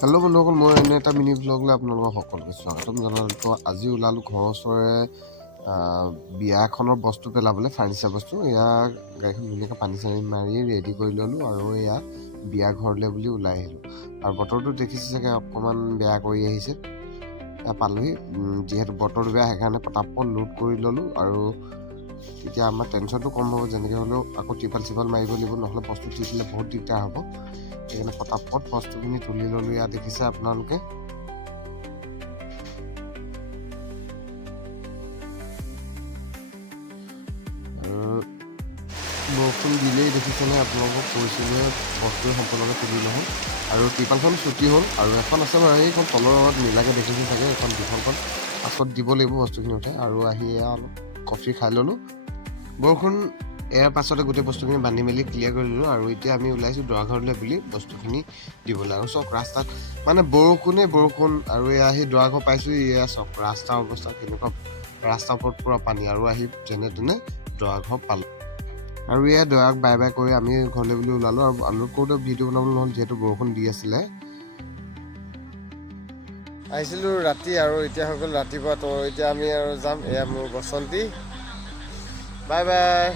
Hello' বন্ধুসকল, মই এনে এটা মিনি ব্লগলৈ আপোনালোকক সকলোকে স্বাগতম জনালোঁ। আজি ওলালোঁ ঘৰৰ ওচৰৰে বিয়া এখনৰ বস্তু পেলাবলৈ, ফাৰ্নিচাৰ বস্তু। এয়া গাড়ীখন ধুনীয়াকৈ পানী চানী মাৰি ৰেডি কৰি ল'লোঁ আৰু এয়া বিয়া ঘৰলৈ বুলি ওলাই আহিলোঁ। আৰু বতৰটো দেখিছে চাগে অকণমান বেয়া কৰি আহিছে। এয়া পালোহি, যিহেতু বতৰটো বেয়া সেইকাৰণে পটাপট লোড কৰি ল'লোঁ আৰু তেতিয়া আমাৰ টেনশ্যনটো কম হ'ব। যেনেকৈ হ'লেও আকৌ টিপাল চিপাল মাৰিব লাগিব, নহ'লে বস্তু তিতিলে বহুত দিগদাৰ হ'ব। সেইকাৰণে পটাপট বস্তুখিনি তুলি ল'লোঁ। ইয়াত দেখিছে আপোনালোকে বৰষুণ দিলেই দেখিছেনে, আপোনালোকক কৈছিলোঁ বস্তু সম্পূৰ্ণকৈ তুলি নহয়। আৰু টিপালখন ছুটি হ'ল আৰু এখন আছে বাৰু, এইখন তলৰ নীলাকৈ দেখিছোঁ চাগে, এখন দুখনখন পাছত দিব লাগিব বস্তুখিনি উঠাই। আৰু আহি এয়া অলপ কফি খাই ল'লোঁ। বৰষুণ ইয়াৰ পাছতে গোটেই বস্তুখিনি বান্ধি মেলি ক্লিয়াৰ কৰি ল'লোঁ আৰু এতিয়া আমি ওলাইছোঁ দৰাঘৰলৈ বুলি বস্তুখিনি দিবলৈ। আৰু চাওক ৰাস্তাত মানে বৰষুণেই বৰষুণ, আৰু এয়া আহি দৰাঘৰ পাইছোঁ। এয়া চাওক ৰাস্তাৰ অৱস্থা কেনেকুৱা, ৰাস্তাৰ ওপৰত পূৰা পানী, আৰু আহি যেনে তেনে দৰাঘৰ পালোঁ। আৰু এয়া দৰাক বাই বাই কৰি আমি ঘৰলৈ বুলি ওলালোঁ। আৰু আপলোড কৰোঁতে ভিডিঅ' বনাবলৈ নহ'ল, যিহেতু বৰষুণ দি আছিলে। আহিছিলোঁ ৰাতি আৰু এতিয়া হৈ গ'ল ৰাতিপুৱা। তো এতিয়া আমি আৰু যাম। এয়া মোৰ বসন্তী। Bye bye.